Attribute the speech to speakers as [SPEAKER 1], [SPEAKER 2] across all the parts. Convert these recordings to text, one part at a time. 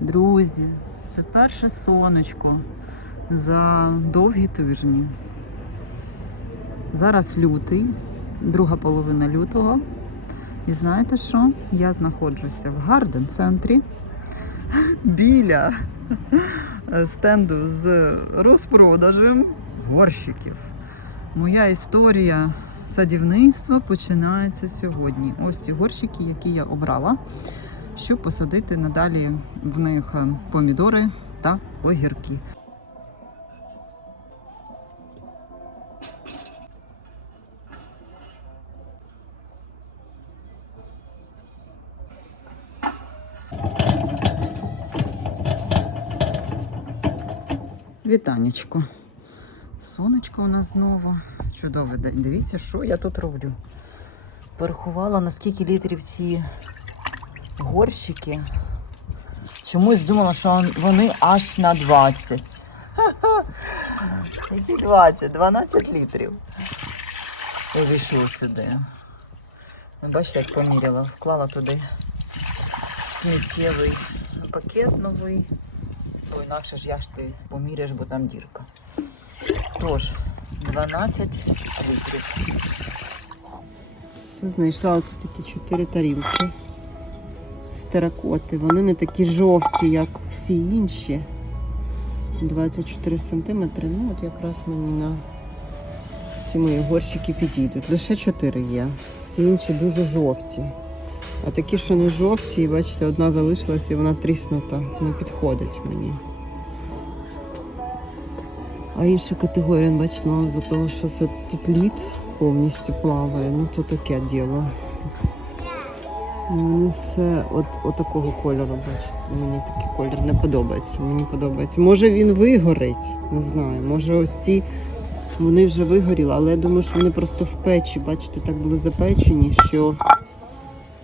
[SPEAKER 1] Друзі, це перше сонечко за довгі тижні. Зараз лютий, друга половина лютого. І знаєте що? Я знаходжуся в гарден центрі біля стенду з розпродажем горщиків. Моя історія садівництва починається сьогодні. Ось ці горщики, які я обрала, щоб посадити надалі в них е, помідори та огірки. Вітанечко. Сонечко у нас знову. Чудовий день. Дивіться, що я тут роблю. Порахувала, наскільки літрів ці горщики. Чомусь думала, що вони аж на 20. Які 20? 12 літрів. І вийшов сюди. Ви Бачите, як поміряла. Вклала туди сміттєвий пакет новий. Бо інакше ж я ж ти поміряєш, бо там дірка. Тож, 12 літрів.
[SPEAKER 2] Все знайшла оце такі чотири тарілки з теракоти. Вони не такі жовті, як всі інші. 24 сантиметри. Ну, от якраз мені на ці мої горщики підійдуть. Лише 4 є. Всі інші дуже жовті. А такі, що не жовті, і бачите, одна залишилась і вона тріснута. Не підходить мені. А інша категорія, бачите, ну, до того, що це тут лід повністю плаває, ну то таке діло. Вони все от, от такого кольору, бачите. Мені такий колір не подобається. Мені подобається. Може він вигорить, не знаю. Може ось ці вони вже вигоріли, але я думаю, що вони просто в печі, бачите, так були запечені, що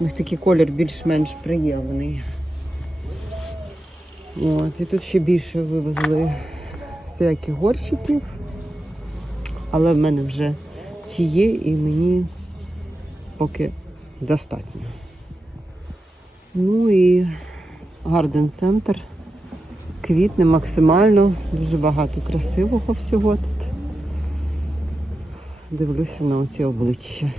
[SPEAKER 2] у них такий колір більш-менш приємний. От, і тут ще більше вивезли всяких горщиків. Але в мене вже ті є і мені поки достатньо. Ну і гарден центр. Квітне максимально, дуже багато красивого всього тут. Дивлюся на оці обличчя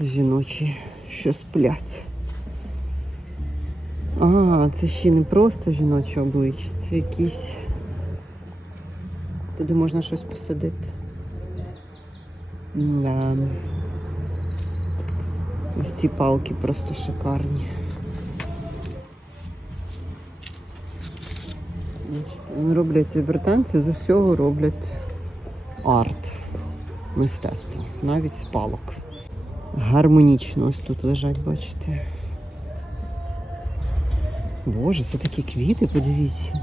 [SPEAKER 2] жіночі, що сплять. А, це ще не просто жіноче обличчя, це якісь. Туди можна щось посадити. Да. Ось ці палки просто шикарні. Вони роблять британці з усього роблять арт, мистецтво, навіть з палок. Гармонічно ось тут лежать, бачите. Боже, це такі квіти, подивіться.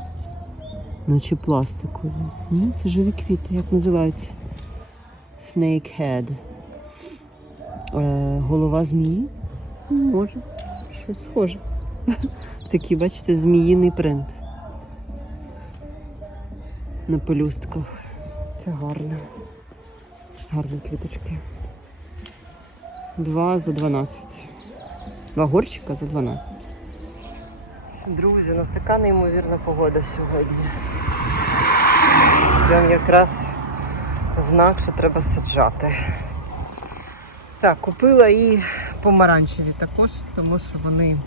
[SPEAKER 2] Наче пластикові. Ні, це живі квіти. Як називаються? Snake head. Е, голова змії? Може, щось схоже. Такий, бачите, зміїний принт. На пелюстках. Це гарно. Гарні квіточки. Два за 12. Два горщика за 12. Друзі, у нас така неймовірна погода сьогодні. Прям якраз знак, що треба саджати. Так, купила і помаранчеві також, тому що вони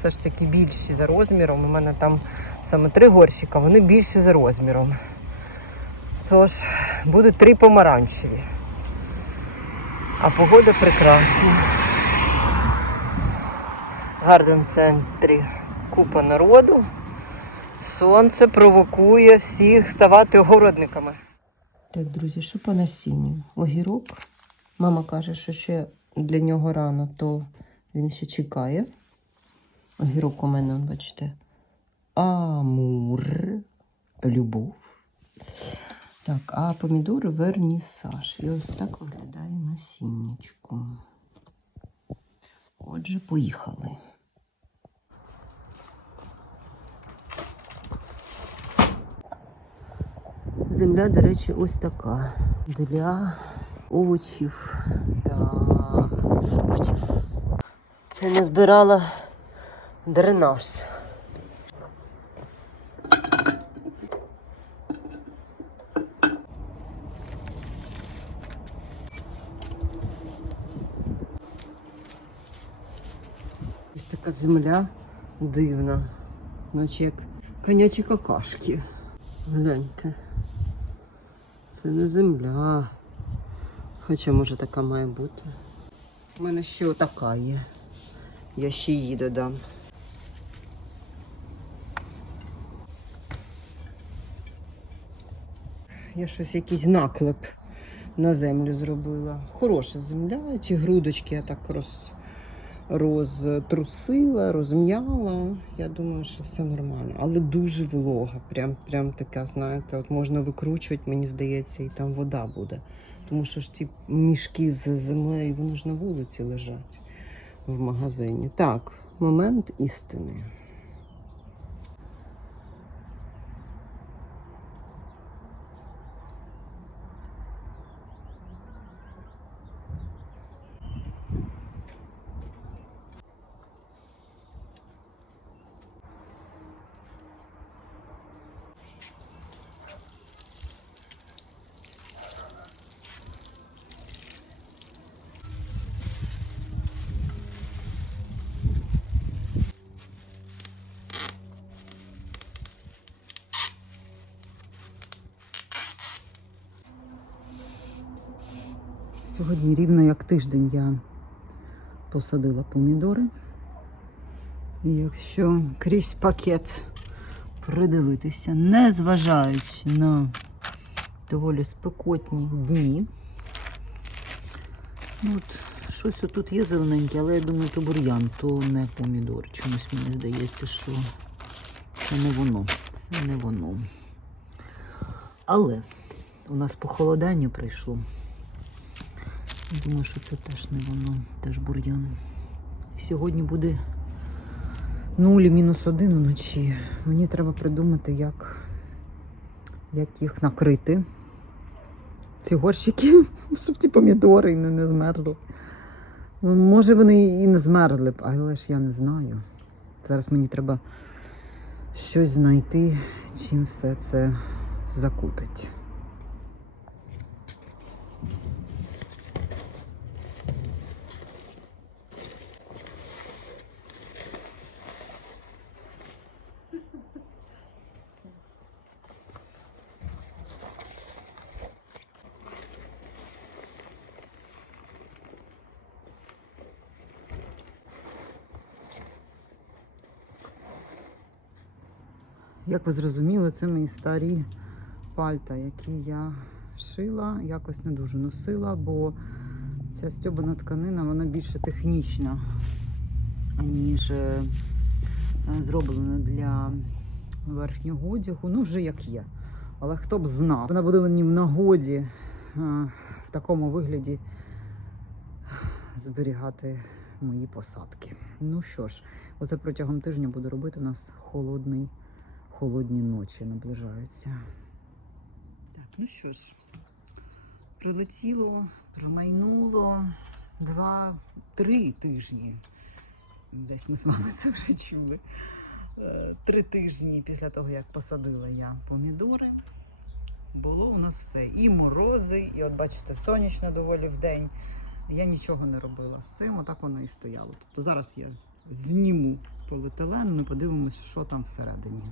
[SPEAKER 2] все ж таки більші за розміром. У мене там саме три горщика, вони більші за розміром. Тож, будуть три помаранчеві. А погода прекрасна. Гарден центрі купа народу. Сонце провокує всіх ставати огородниками. Так, друзі, що по насінню? Огірок. Мама каже, що ще для нього рано, то він ще чекає. Огірок у мене, бачите. Амур. Любов. Так, а помідори вернісаж. І ось так виглядає насіннячко. Отже, поїхали. Земля, до речі, ось така. Для овочів та фруктів. Це не збирала дренаж. Ось така земля дивна, наче як конячі какашки. Гляньте, це не земля. Хоча, може, така має бути. У мене ще отака є. Я ще її додам. Я щось якийсь наклеп на землю зробила. Хороша земля, ці грудочки я так роз, розтрусила, розм'яла. Я думаю, що все нормально. Але дуже волога. Прям, прям така, знаєте, от можна викручувати, мені здається, і там вода буде. Тому що ж ці мішки з землею, вони ж на вулиці лежать в магазині. Так, момент істини.
[SPEAKER 1] Сьогодні рівно як тиждень я посадила помідори. І якщо крізь пакет придивитися, незважаючи на доволі спекотні дні, ну от щось отут є зелененьке, але я думаю, то бур'ян, то не помідор. Чомусь мені здається, що це не воно. Це не воно. Але у нас похолодання прийшло. Думаю, що це теж не воно, теж бур'ян. Сьогодні буде 0 мінус 1 уночі. Мені треба придумати, як, як їх накрити. Ці горщики, щоб ці помідори не, не змерзли. Ну, Може, вони і не змерзли б, але ж я не знаю. Зараз мені треба щось знайти, чим все це закутить. Як ви зрозуміли, це мої старі пальта, які я шила, якось не дуже носила, бо ця стьобана тканина вона більше технічна, аніж е, зроблена для верхнього одягу. Ну, вже як є. Але хто б знав, вона буде мені в нагоді е, в такому вигляді зберігати мої посадки. Ну що ж, оце протягом тижня буду робити у нас холодний холодні ночі наближаються. Так, ну що ж, прилетіло, промайнуло два-три тижні. Десь ми з вами це вже чули. Е, Три тижні після того, як посадила я помідори, було у нас все. І морози, і от бачите, сонячно доволі вдень. Я нічого не робила з цим, отак воно і стояло. Тобто зараз я зніму поліетилен, ми подивимось, що там всередині.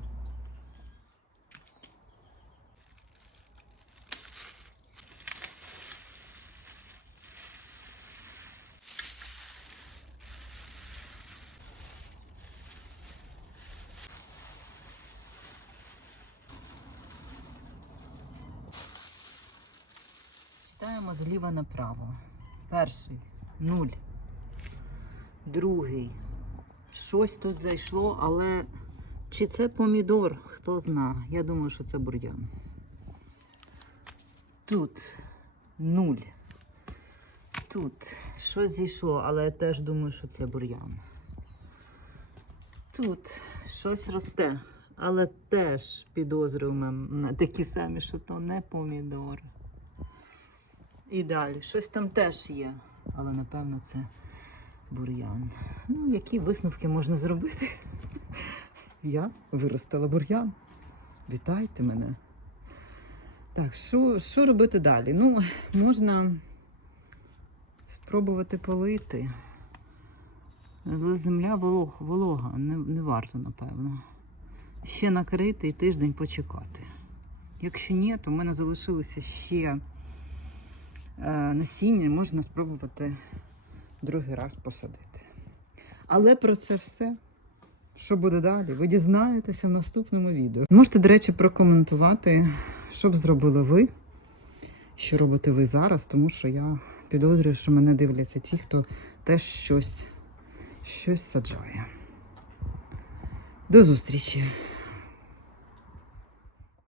[SPEAKER 1] Читаємо зліва направо. Перший нуль. Другий. Щось тут зайшло, але чи це помідор, хто зна. Я думаю, що це бур'ян. Тут нуль. Тут щось зійшло, але я теж думаю, що це бур'ян. Тут щось росте, але теж підозрюємо такі самі, що то не помідор. І далі. Щось там теж є, але напевно це бур'ян. Ну, які висновки можна зробити? Я виростила бур'ян. Вітайте мене. Так, що, що робити далі? Ну, можна спробувати полити. Але земля волог, волога, не, не варто, напевно. Ще накрити і тиждень почекати. Якщо ні, то в мене залишилося ще насіння, можна спробувати другий раз посадити. Але про це все. Що буде далі? Ви дізнаєтеся в наступному відео. Можете, до речі, прокоментувати, що б зробили ви, що робите ви зараз, тому що я підозрюю, що мене дивляться ті, хто теж щось, щось саджає. До зустрічі!